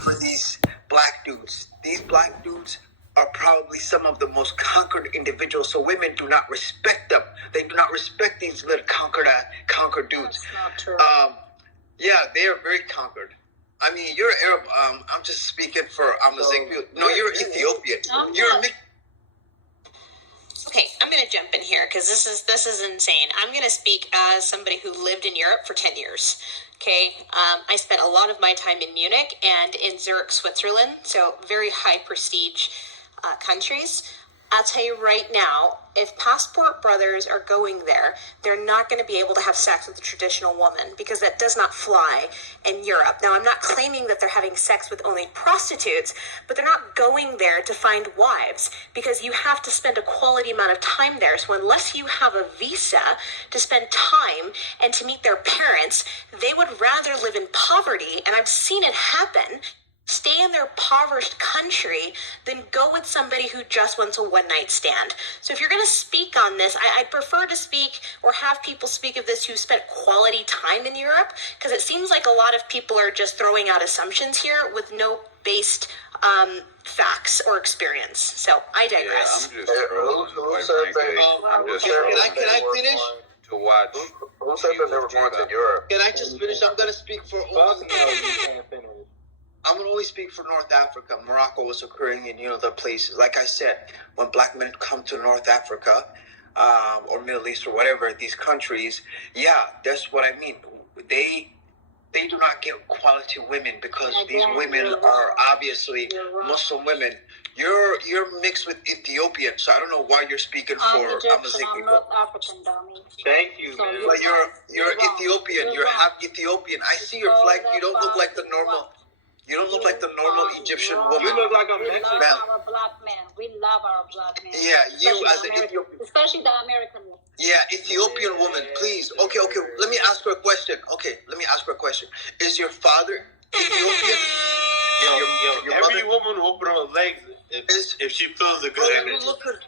for these black dudes. These black dudes are probably some of the most conquered individuals. So women do not respect them. They do not respect these little conquered dudes. That's not true. Yeah, they are very conquered. I mean, you're Arab. I'm just speaking for No, you're Ethiopian. You're a mix. Okay, I'm going to jump in here because this is insane. I'm going to speak as somebody who lived in Europe for 10 years. Okay, I spent a lot of my time in Munich and in Zurich, Switzerland, so very high prestige countries. I'll tell you right now, if passport brothers are going there, they're not going to be able to have sex with a traditional woman because that does not fly in Europe. Now, I'm not claiming that they're having sex with only prostitutes, but they're not going there to find wives because you have to spend a quality amount of time there. So unless you have a visa to spend time and to meet their parents, they would rather live in poverty, and I've seen it happen, stay in their impoverished country than go with somebody who just wants a one-night stand. So if you're going to speak on this, I'd prefer to speak or have people speak of this who spent quality time in Europe, because it seems like a lot of people are just throwing out assumptions here with no based facts or experience. So I digress. Yeah, I'm just Can I finish? To watch. Who said that they were going to Europe? Can I just finish? I'm going to speak for I'm going to only speak for North Africa. Morocco was occurring in, the places. Like I said, when black men come to North Africa or Middle East or whatever, these countries, yeah, that's what I mean. They do not get quality women because these women are obviously Muslim women. You're mixed with Ethiopian, so I don't know why you're speaking for Egyptian, I'm North African, dummy. Thank you, man. But you're Ethiopian. You're half Ethiopian. I see your flag. You don't look like the normal. You don't look like the normal Egyptian woman. You look like a Mexican. We love our black men. We love our black men. Yeah, you as an Ethiopian. Especially the American one. Yeah, Ethiopian woman, please. Okay. Let me ask her a question. Is your father Ethiopian? Every woman will open her legs if she feels a good image. Look at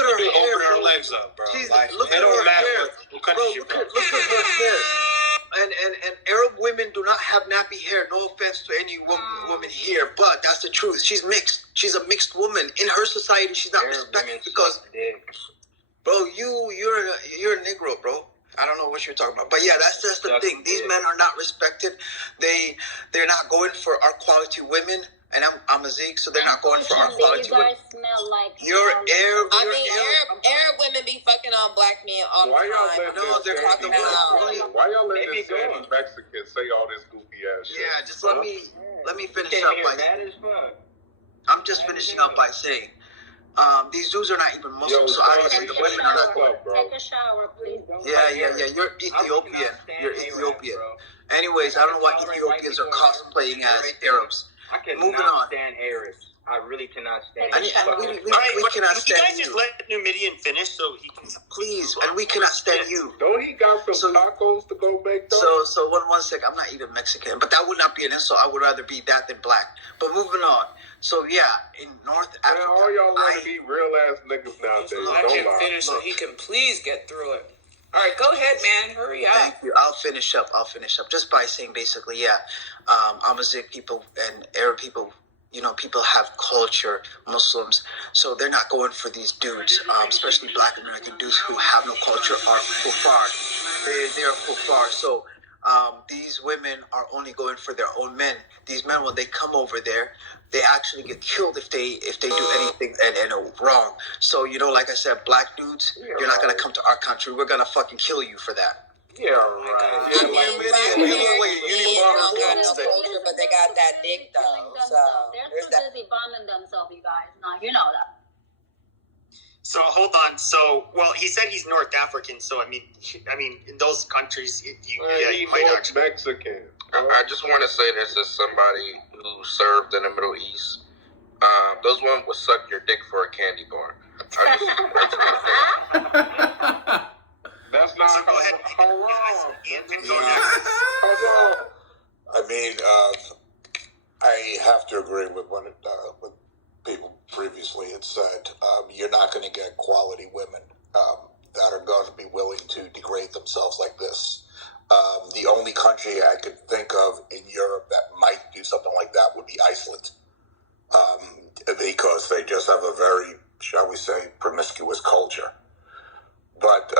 her hair. Open her legs up, bro. Look at her hair. Look at her hair. And Arab women do not have nappy hair. No offense to any woman here, but that's the truth. She's mixed. She's a mixed woman. In her society, she's not respected because, bro, you're a Negro, bro. I don't know what you're talking about, but yeah, that's just the thing. These men are not respected. They're not going for our quality women. And I'm a Zeke, so they're not going for our quality women. You guys smell like Arab women be fucking on black men all the time. Why y'all let this Mexican say all this goofy ass shit? Yeah, just let me finish up by I'm just finishing up by saying these dudes are not even Muslim, so obviously the women are not. Take a shower, please. Yeah. You're Ethiopian. Anyways, I don't know why Ethiopians are cosplaying as Arabs. I cannot stand Arabs. I really cannot stand we cannot stand you. Can you guys just let Numidian finish so he can... Please, and we cannot stand you. Don't he got some tacos to go make though? So one sec, I'm not even Mexican, but that would not be an insult. I would rather be that than black. But moving on. So yeah, in North Africa... Man, all y'all want to be real ass niggas nowadays. Let him finish so he can please get through it. All right, go ahead, man. Hurry up. Thank you. I'll finish up. Just by saying basically, yeah, Amazigh people and Arab people, people have culture, Muslims, so they're not going for these dudes, especially Black American dudes who have no culture are kuffar. They're kuffar. So these women are only going for their own men. These men, when they come over there, they actually get killed if they do anything and wrong. So like I said, black dudes, you're not gonna come to our country. We're gonna fucking kill you for that. Yeah, right. They don't got no culture, but they got that dick though. So they're too busy bombing themselves, you guys. Now you know that. So hold on. So, he said he's North African. So I mean, in those countries, you might actually Mexican. I just want to say this as somebody who served in the Middle East. Those women would suck your dick for a candy bar. That's not so go ahead. I mean, I have to agree with what people previously had said. You're not going to get quality women that are going to be willing to degrade themselves like this. The only country I could think of in Europe that might do something like that would be Iceland, because they just have a very, shall we say, promiscuous culture. But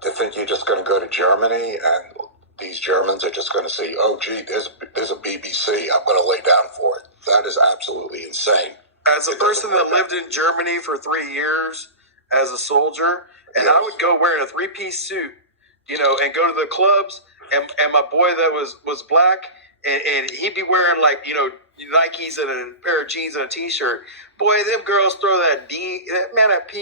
to think you're just going to go to Germany and these Germans are just going to say, oh, gee, there's a BBC, I'm going to lay down for it. That is absolutely insane. As a person that lived in Germany for 3 years as a soldier, and I would go wearing a 3-piece suit, and go to the clubs, and my boy that was black, and he'd be wearing Nikes and a pair of jeans and a t-shirt. Boy, them girls throw that pee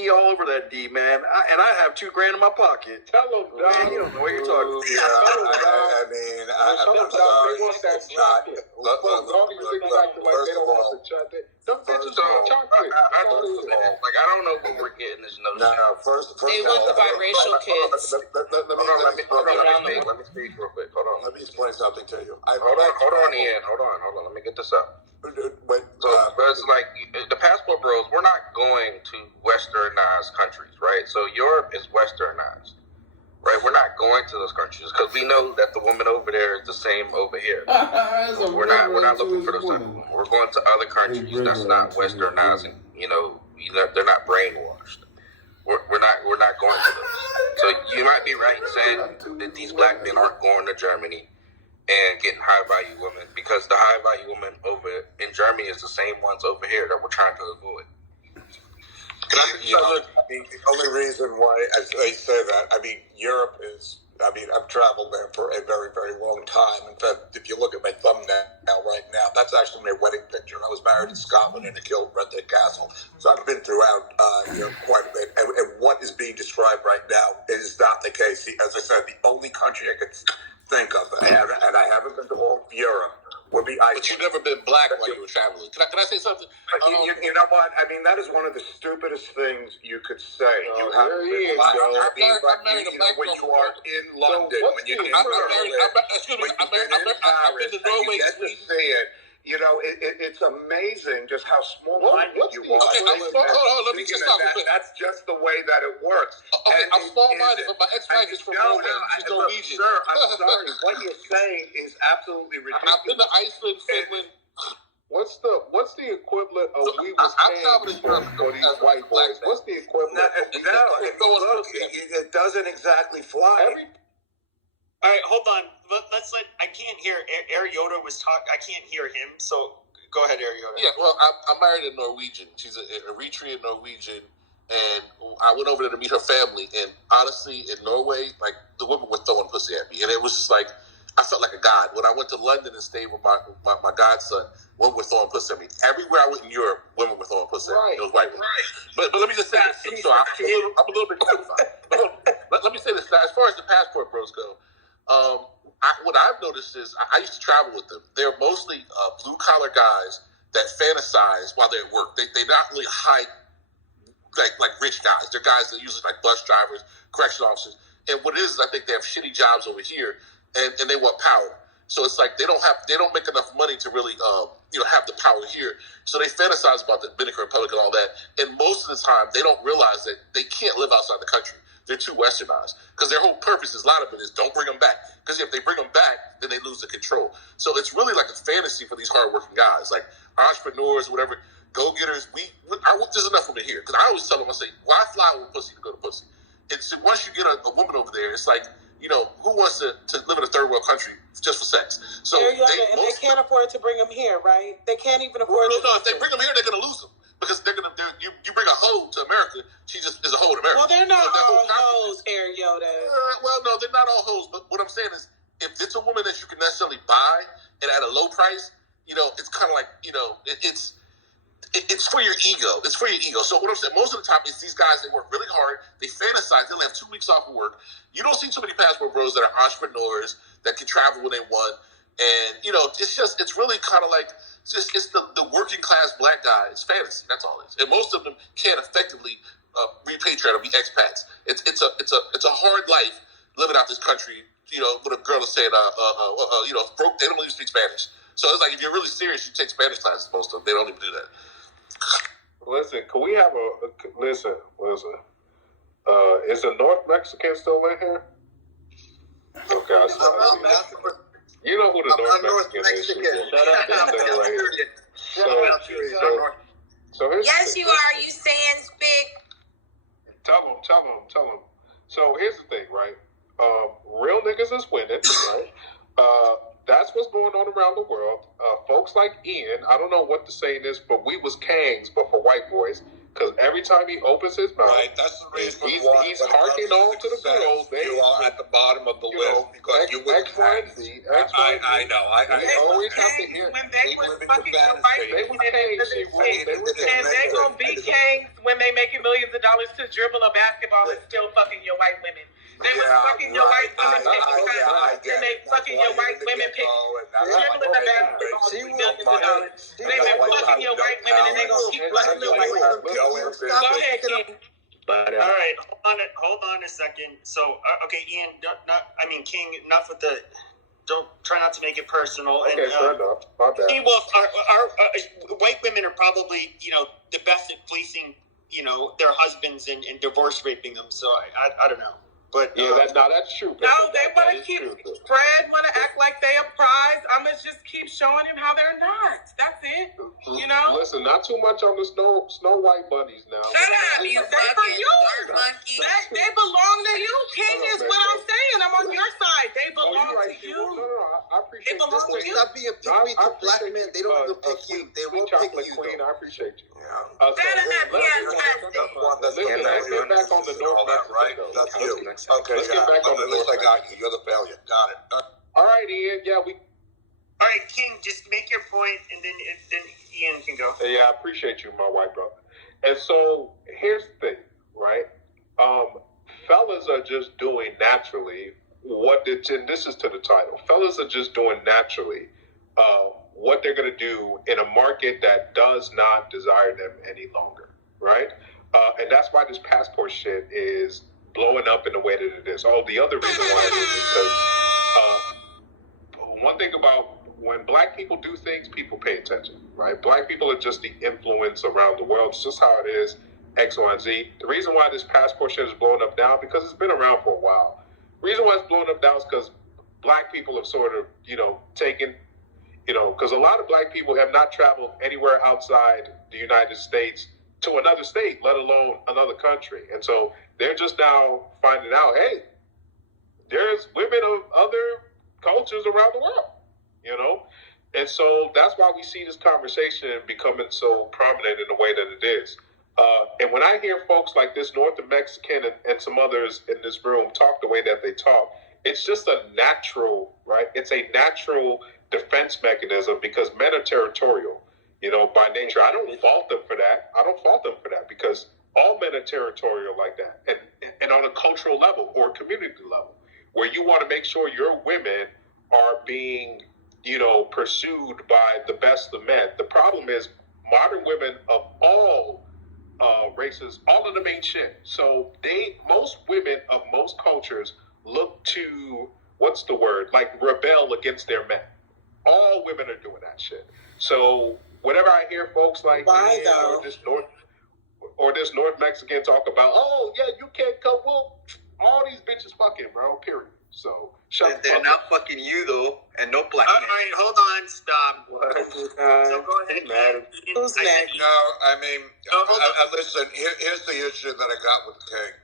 all over that D, man. And I have $2,000 in my pocket. Tell them, Doc. Man, you don't know what you're talking about. I mean, I'm sorry. They want that chocolate. Don't even think like they don't want the chocolate. Them bitches want chocolate. I don't know where we're getting this notion. No, first They want the biracial kids. Let me speak real quick. Hold on. Let me explain something to you. Hold on, Ian. Hold on. Let me get this up. But it's like the passport bros, we're not going to westernized countries, right? So Europe is westernized, right? We're not going to those countries because we know that the woman over there is the same over here. We're not looking for those. We're going to other countries that's not westernizing. They're not brainwashed. We're not going to those. So you might be right in saying that these black men aren't going to Germany and getting high-value women, because the high-value women over in Germany is the same ones over here that we're trying to avoid. The only reason why I say that, Europe is, I've traveled there for a very, very long time. In fact, if you look at my thumbnail right now, that's actually my wedding picture. I was married in Scotland in a Kitover Castle. So I've been throughout Europe quite a bit. And what is being described right now is not the case. As I said, the only country I could think of, and I haven't been to all of Europe, would be Iceland. But you've never been black while you were traveling. Can I say something? You know what? That is one of the stupidest things you could say. You haven't been black. I'm married a black when you are in London, when you're in Berlin, I've been to Norway, Sweden. It's amazing just how small-minded you are. Okay, hold on, let me just stop a bit. That's just the way that it works. Okay, I'm small-minded, but my ex-wife is from Norway. She's Norwegian. Sir, I'm sorry. What you're saying is absolutely ridiculous. I've been to Iceland, Finland. What's the equivalent of we was paying for these white boys? What's the equivalent? It doesn't exactly fly. All right, hold on. I can't hear. Air Yoda was talking. I can't hear him. So go ahead, Air Yoda. Yeah, well, I'm married a Norwegian. She's an Eritrean Norwegian, and I went over there to meet her family. And honestly, in Norway, the women were throwing pussy at me, and it was just I felt like a god. When I went to London and stayed with my godson, women were throwing pussy at me. Everywhere I went in Europe, women were throwing pussy at me. It was white women. But let me just say this. So I'm a little bit qualified. Let me say this. As far as the passport bros go, what I've noticed is I used to travel with them. They're mostly blue-collar guys that fantasize while they're at work. They're not really high, like rich guys. They're guys that usually bus drivers, correction officers. And what it is I think they have shitty jobs over here, and they want power. So it's they don't make enough money to really have the power here. So they fantasize about the Dominican Republic and all that. And most of the time, they don't realize that they can't live outside the country. They're too westernized, because their whole purpose is, a lot of it is, don't bring them back. Because if they bring them back, then they lose the control. So it's really like a fantasy for these hardworking guys, like entrepreneurs, whatever, go-getters. There's enough of it here. Because I always tell them, I say, why fly with pussy to go to pussy? And so once you get a woman over there, it's who wants to live in a third world country just for sex? So they can't afford to bring them here, right? They can't even afford. No, if they bring them here, they're going to lose them. Because you bring a hoe to America, she just is a hoe in America. Well, they're not all hoes, Air Yoda. No, they're not all hoes. But what I'm saying is, if it's a woman that you can necessarily buy and at a low price, it's kind of it's for your ego. It's for your ego. So what I'm saying, most of the time, it's these guys, they work really hard. They fantasize. They only have 2 weeks off of work. You don't see too many passport bros that are entrepreneurs that can travel when they want. And, it's really kind of it's the working class black guy. It's fantasy. That's all it is. And most of them can't effectively repatriate or be expats. It's a hard life living out this country. With a girl is saying, broke. They don't even speak Spanish. So it's if you're really serious, you take Spanish classes. Most of them, they don't even do that. Listen, can we have listen? Is the North Mexican still in here? Okay, I saw. You know who the North Mexican is. Shut up, this nigga right here. So here's Yes, you are. You saying big. Tell them. So here's the thing, right? Real niggas is winning, right? That's what's going on around the world. Folks like Ian, I don't know what the saying is, but we was kangs, but for white boys. Because every time he opens his mouth, right, that's the reason why he's harking on to the good old days. You are at the bottom of the list because you X, Y, and Z. I know. I always have to hear. When they was fucking your white they women were kangs, and they gonna be kangs when they making millions of dollars to dribble a basketball and still fucking your white women. They was fucking your white women and they fucking your white women dribbling the basketball with millions of dollars. They been fucking your white women and they gonna keep fucking your white women. Go ahead, King. All right, hold on a second. So, okay, Ian, King, enough with the. Don't try not to make it personal. Okay, fair enough. My bad. Well, our white women are probably the best at fleecing their husbands and divorce raping them. So I don't know. But yeah, that's true. No, they want to keep Fred want to act like they a prize. I'm gonna just keep showing him how they're not. That's it. Listen, not too much on the Snow White bunnies now. Shut up, you fucking dirt monkey. They belong to you, King. Is what I'm saying. I'm on your side. They belong to you. No, I appreciate it. Belongs to you. Stop being pick me to black men. They don't even pick you. They won't pick you. Queen, I appreciate you. Let's get back on the North Mexico, right? That's you. Okay, let's get back on the North. I got you. You're the failure. Got it. All right, Ian. Yeah, we. All right, King. Just make your point, and then Ian can go. Yeah, I appreciate you, my white brother. And so here's the thing, right? Fellas are just doing naturally and this is to the title. Fellas are just doing naturally what they're going to do in a market that does not desire them any longer, right? And that's why this passport shit is blowing up in the way that it is. Oh, the other reason why it is because one thing about when black people do things, people pay attention, right? Black people are just the influence around the world. It's just how it is, X, Y, and Z. The reason why this passport shit is blowing up now, because it's been around for a while. The reason why it's blowing up now is because black people have sort of, taken, because a lot of black people have not traveled anywhere outside the United States to another state, let alone another country. And so they're just now finding out, hey, there's women of other cultures around the world, And so that's why we see this conversation becoming so prominent in the way that it is. And when I hear folks like this North Mexican and some others in this room talk the way that they talk, it's just a natural, right? It's a natural defense mechanism because men are territorial, by nature. I don't fault them for that. Because all men are territorial like that. And on a cultural level or community level, where you want to make sure your women are being, pursued by the best of men. The problem is modern women of all races, all of them ain't shit. So most women of most cultures look to, rebel against their men. All women are doing that shit. So whenever I hear folks like this North Mexican talk about, oh yeah, you can't come, well, all these bitches fucking, bro, period. So they're not fucking you though, and no black men. All right, hold on, stop. So go ahead. Who's next? No, listen. Here's the issue that I got with King.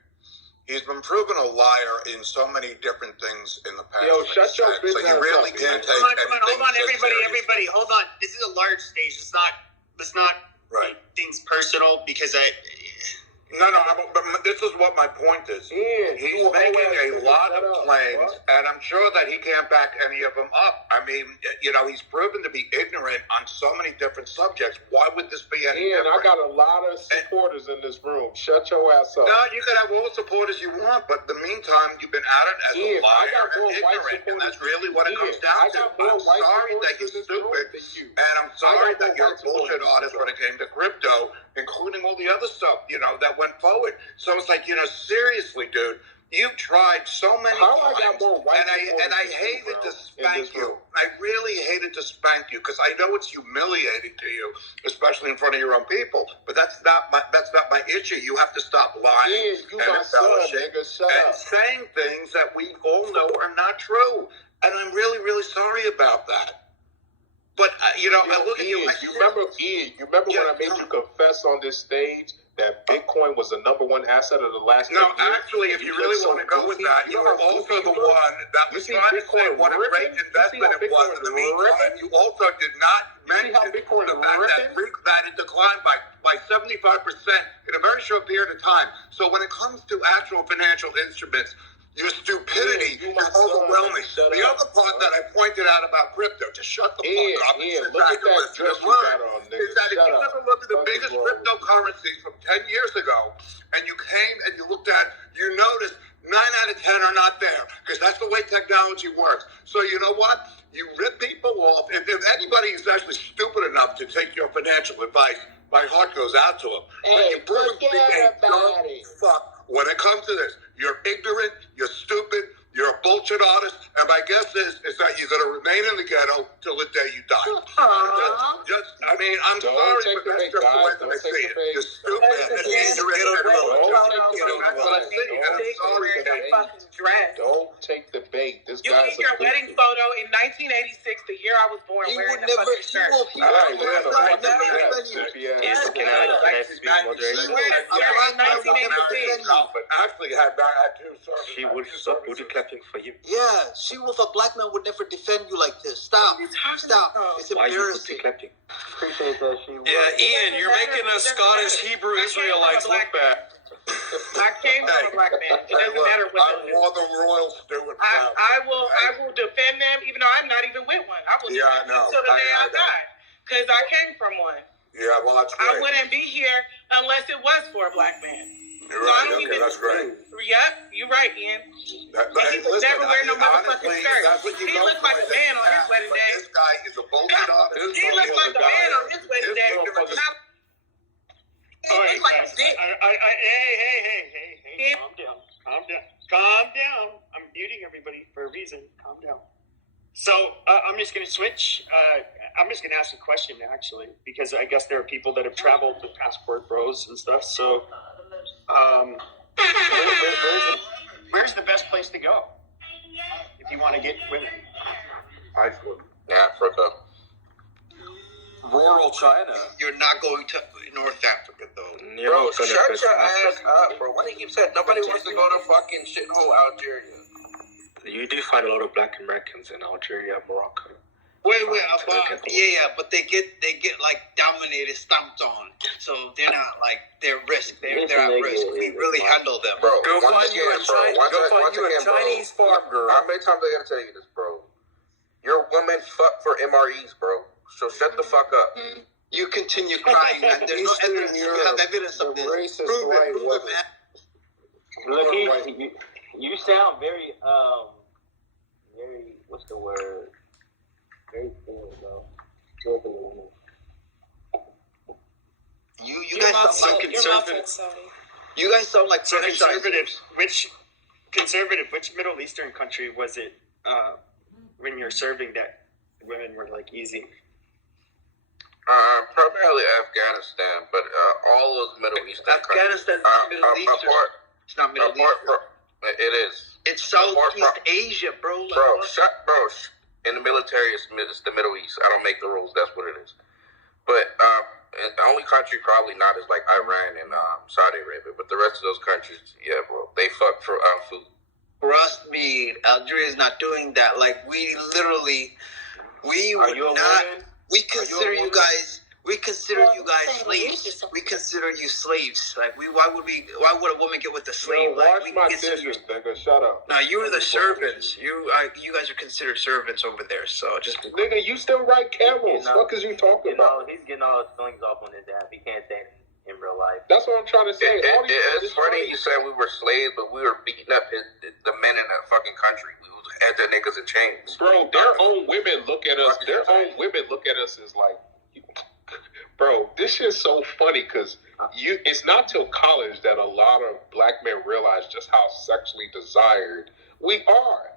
He's been proven a liar in so many different things in the past. Yo, shut your bitch ass up. So you really can't take anything. Hold on, everybody, hold on. This is a large stage. Let's not right. Things personal because No, but this is what my point is. He's making a lot of claims, and I'm sure that he can't back any of them up. I mean, he's proven to be ignorant on so many different subjects. Why would this be any different? I got a lot of supporters in this room. Shut your ass up. No, you can have all the supporters you want, but in the meantime, you've been at it as a liar and ignorant, and that's really what it comes down to. I'm sorry that you're stupid, and I'm sorry that you're a bullshit artist when it came to crypto, including all the other stuff, that went forward. So it's like, seriously, dude, You've tried so many How I times, got more white people and I than you, hated bro, to in spank this you. room. I really hated to spank you because I know it's humiliating to you, especially in front of your own people. But that's not my issue. You have to stop lying Yeah, you and my son, embellishing nigga. Shut and up. saying things that we all know are not true. And I'm really, really sorry about that. But I look at you. You remember when I made you confess on this stage that Bitcoin was the #1 asset of the last 10 No, years? actually, if you really want to go with that, you were also the one that was trying to say what a great investment it was. In the meantime, you also did not mention the fact that it declined by 75% in a very short period of time. So when it comes to actual financial instruments, your stupidity is overwhelming. The other part that I pointed out about crypto, just shut the fuck up and sit back and listen to learn, is that if you ever look at the biggest cryptocurrencies from 10 years ago, and you came and you looked at, you noticed 9 out of 10 are not there, because that's the way technology works. So you know what? You rip people off. If anybody is actually stupid enough to take your financial advice, my heart goes out to them. Hey, But you prove to be a dumb fuck when it comes to this. You're ignorant, you're stupid, you're a bullshit artist, and my guess is that you're going to remain in the ghetto till the day you die. I'm sorry, but that's just the way that I see it. You're stupid, and you're ignorant. That's what I see, and I'm sorry for that. Fucking dress. Don't take the bait. This You guy's need your wedding photo in 1986, the year I was born, wearing the fucking shirt. She would stop booty clapping for you. Yeah, a black man would never defend you like this. Stop. It's Why are you booty embarrassing. clapping? Appreciate that, Yeah, Ian, you're making us Scottish Hebrew Israelites look bad. I came from a black man. It doesn't matter what I wore the royal Stewart. I will defend them, even though I'm not even with one. I will defend them until the day I die, because I came from one. Yeah, well, that's great. I wouldn't be here unless it was for a black man. You're right. Okay, that's great. Yep, you're right, Ian. He would never wear no motherfucking shirt. He looked like a man on his wedding day. This guy is a bullshit artist. He looked like a man on his wedding day. All right, guys. Hey, calm down. I'm muting everybody for a reason. Calm down. So I'm just going to switch. I'm just going to ask a question, actually, because I guess there are people that have traveled with Passport Bros and stuff. So where's the best place to go if you want to get women? Iceland. Africa. Rural China. You're not going to North Africa, though. Bro, shut your ass up, bro. Why do you keep saying nobody wants to go to fucking shithole Algeria? You do find a lot of black Americans in Algeria, Morocco. Wait, but they get like dominated, stomped on. So they're not like they're at risk. They're at risk. We really handle them. Bro, Go find you a Chinese farm girl. How many times I gotta tell you this, bro? Your women fuck for MREs, bro. So shut the fuck up. You continue crying, man. There's no evidence. You have evidence of this. Prove it, man. Look, you sound very, what's the word? Very cool, bro. You guys sound like conservative. You guys sound like conservatives. Which Middle Eastern country was it when you're serving that women were like easy? Primarily Afghanistan, but all those Middle Eastern Afghanistan's not Middle Eastern. It's not Middle Eastern. It is. It's Southeast Asia, bro. In the military, it's the Middle East. I don't make the rules. That's what it is. But the only country probably not is like Iran and Saudi Arabia. But the rest of those countries, yeah, bro, they fuck for food. Trust me, Algeria is not doing that. Like we consider you guys. We consider you guys slaves. We consider you slaves. Like why would a woman get with a slave? Watch my dishes, nigga. Shut up. No, you are the servants. You guys are considered servants over there. So just nigga, you still ride camels. What is you talking about? He's getting all his feelings off on his app. He can't say it in real life. That's what I'm trying to say. It's funny you said we were slaves, but we were beating up the men in that fucking country. We had the niggas in chains. Bro, their own women look at us. Their own women look at us as like, bro, this shit's so funny because It's not till college that a lot of black men realize just how sexually desired we are.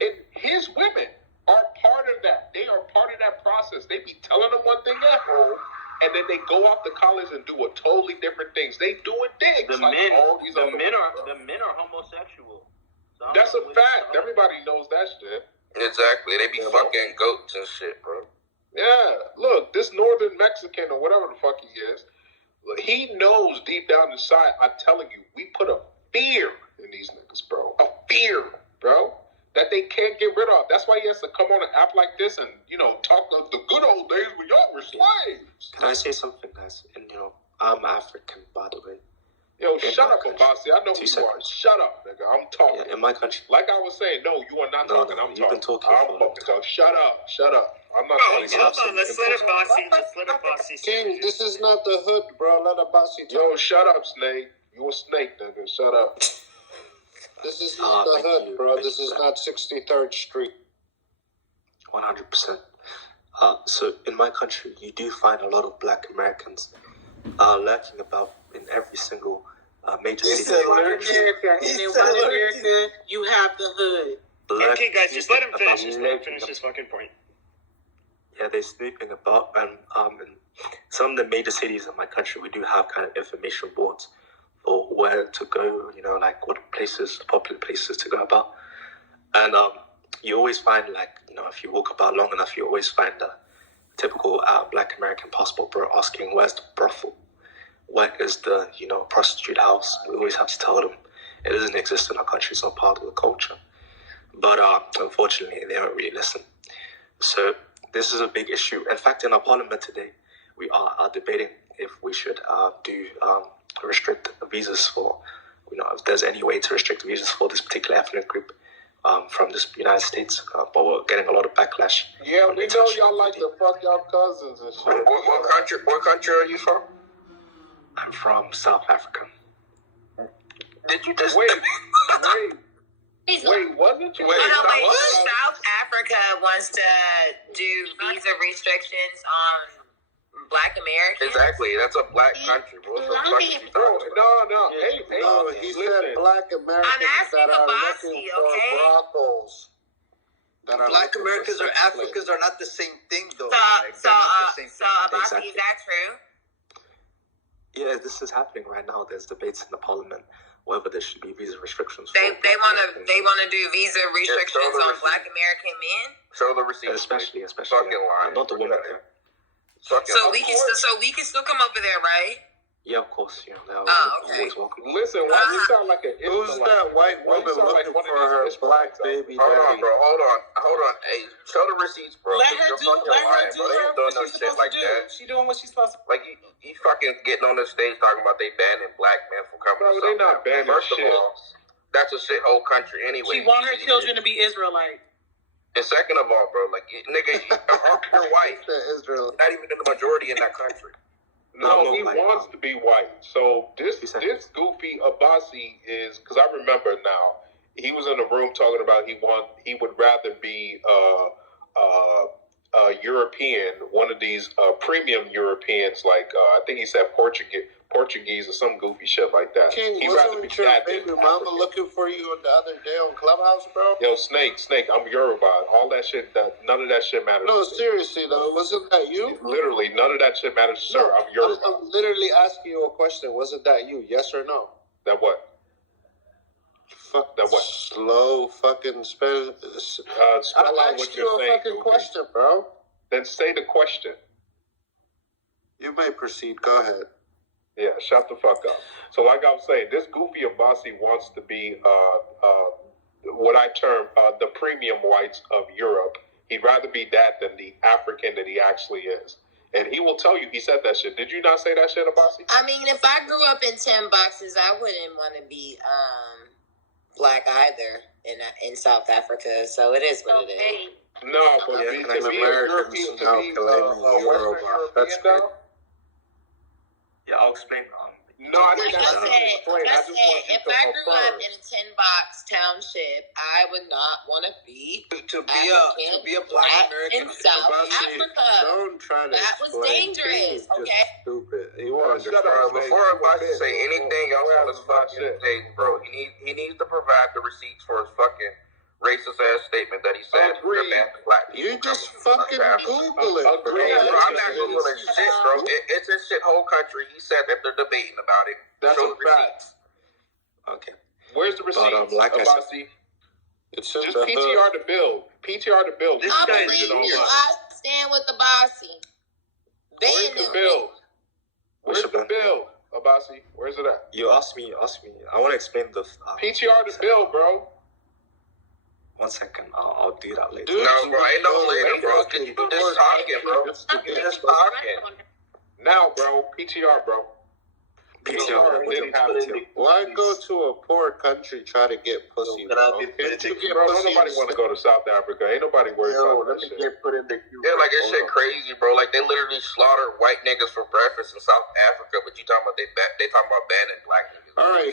And his women are part of that. They are part of that process. They be telling them one thing at home, and then they go off to college and do a totally different things. They doing things. The like men all these other are homosexual. So that's a fact. Everybody knows that shit. Exactly. They be fucking goats and shit, bro. Yeah. Look, this northern Mexican or whatever the fuck he is, he knows deep down inside, I'm telling you, we put a fear in these niggas, bro. A fear, bro, that they can't get rid of. That's why he has to come on and act like this and, talk of the good old days when y'all were slaves. Can I say something, guys? And, I'm African, by the way. Yo, shut up, Abasi. I know who you are. Shut up, nigga. I'm talking. Yeah, in my country. Like I was saying, no, you are not talking. I'm talking. You've been talking I'm fucking talking. Shut up. Shut up. I'm not Oh, talking. hold on. Let's let Abasi. King, this is not the hood, bro. Let Abasi talk. Yo, shut up, Snake. You a snake, nigga. Shut up. This is not the hood, bro. This is not 63rd Street. 100%. So in my country, you do find a lot of black Americans lurking about in every single major city. He said America, and in white America, you have the hood. Okay, guys, just let him finish. Just let him finish his fucking point. Yeah, they're snooping about, and in some of the major cities in my country, we do have kind of information boards for where to go, like what places, popular places to go about. And you always find, if you walk about long enough, you always find a typical black American passport bro asking, where's the brothel? Where is the, prostitute house? We always have to tell them it doesn't exist in our country. It's not part of the culture. But unfortunately, they don't really listen. So this is a big issue. In fact, in our parliament today, we are debating if we should restrict visas for, if there's any way to restrict visas for this particular ethnic group from the United States. But we're getting a lot of backlash. Yeah, we know y'all like to fuck y'all cousins and shit. What country are you from? I'm from South Africa. Did you just wait, He's wasn't you? South Africa wants to do visa restrictions on Black Americans. Exactly, that's a black country, bro. So No. No, he said black Americans that are looking for brothels. Black Americans or Africans are not the same thing, though. So Abasi, is that true? Yeah, this is happening right now. There's debates in the parliament whether there should be visa restrictions. They want to do visa restrictions on Black American men. Show the receipt, especially not the women there. So we can still come over there, right? Yeah, of course. They're okay. always welcome. Listen, why you sound like an Who's that white woman looking for her black baby daddy? Hold on. Hey, show the receipts, bro. Let her do what she's supposed to do. She doing what she's supposed to do. Like, you fucking getting on the stage talking about they banning black men from coming. Bro, they not banning First shit. of all, that's a shithole country anyway. She want her children to be Israelite. And second of all, bro, like, nigga, your wife not even in the majority in that country. No, he wants to be white. So this goofy Abasi is, because I remember now, he was in the room talking about he would rather be European, one of these premium Europeans, like I think he said Portuguese or some goofy shit like that. King, He'd rather be your that baby than mama African. looking for you the other day on Clubhouse, bro? Yo, Snake, I'm Yoruba. All that shit, none of that shit matters. No, seriously though, wasn't that you? Literally, none of that shit matters, sir. No, I'm Yoruba. I'm literally asking you a question. Wasn't that you? Yes or no? That what? Fuck that what? Slow fucking spell. Spell I out what asked you're you a saying, fucking goofy. question, bro. Then say the question. You may proceed. Go ahead. Yeah, shut the fuck up. So like I was saying, this goofy Abasi wants to be what I term the premium whites of Europe. He'd rather be that than the African that he actually is. And he will tell you he said that shit. Did you not say that shit, Abasi? I mean, if I grew up in 10 boxes, I wouldn't want to be black either in South Africa. So it is what it is. No, but to be European, to be Western European, Yeah, I'll explain. No, I didn't Like I ask you to explain. I just want you if to I grew up affirm. in a 10-box township, I would not want to be To be a black American in South Abasi, Africa. don't try to That was explain dangerous, things, just okay? stupid. You Bro, want shut to up, Bro, before Abasi say anything else on his fucking stage, bro, he needs to provide the receipts for his fucking racist ass statement that he said to ban black people. You just fucking Google it, bro. Bro, I'm not Googling shit, bro. It's a shithole country. He said that they're debating about it. That's Show a the fact. receipts. Okay. Where's the receipts, like I said, Abasi? It's just Just PTR the bill. PTR the bill. I believe you. I stand with the bossy. Where's the bill? Where's the bill, Abasi? Where's it at? You asked me. I want to explain the. PTR the bill, bro. 1 second. I'll do that later. No, bro, ain't no later, bro. You just talking, bro. You just talking. Now, bro. PTR, bro. Why go to a poor country try to get pussy? Bro, don't nobody want to go to South Africa. Ain't nobody worried about that shit. Yeah, like that shit crazy, bro. Like they literally slaughter white niggas for breakfast in South Africa, but you talking about they talking about banning black niggas. All right,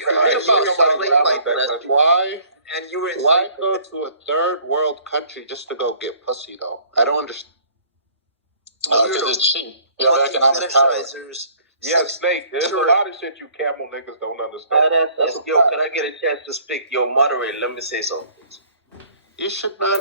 why? And you were Why go to a third world country just to go get pussy though? I don't understand. Because it's cheap. You have economic power. Yeah, Snake. There's a lot of shit you camel niggas don't understand. Yo, can I get a chance to speak? Yo, moderator, let me say something. You should not